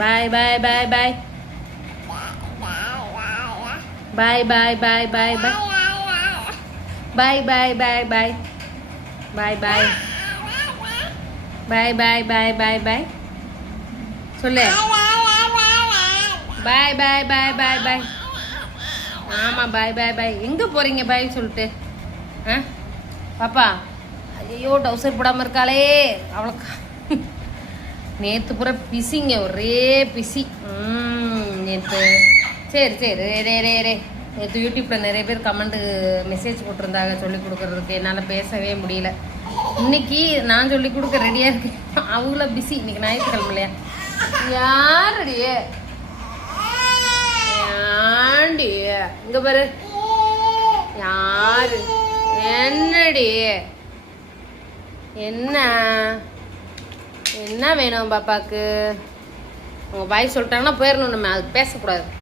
பாய் பாய் பாய் பாய் பாய் பாய் பாய் பாய் பாய் பாய் பாய் பாய் பாய் பாய் பாய் பாய் பாய் பாய் பாய் சொல்லு பாய் பாய் பாய் பாய் பாய் ஆமாம் பாய் பாய் பாய் எங்கே போகிறீங்க பாய் சொல்லிட்டு ஆ பாப்பா ஐயோ டவுசர் போடாமல் இருக்காளே அவளுக்கு நேற்று பூரா பிஸிங்க ஒரே பிஸி நேற்று சரி சரி ரே ரே ரே நேற்று யூடியூப்பில் நிறைய பேர் கமெண்ட்டு மெசேஜ் போட்டிருந்தாங்க சொல்லிக் கொடுக்குறதுக்கு என்னால் பேசவே முடியல. இன்னைக்கு நான் சொல்லிக் கொடுக்க ரெடியாக இருக்கேன். அவங்கள பிஸி. இன்னைக்கு ஞாயிற்றுக்கிழமை இல்லையா? யாரடியே ஏண்டி இங்கே பாரு யாரு என்னடி என்ன என்ன வேணும் பாப்பாவுக்கு? உங்கள் பாய் சொல்லிட்டாங்கன்னா போயிடணும், நம்ம அது பேசக்கூடாது.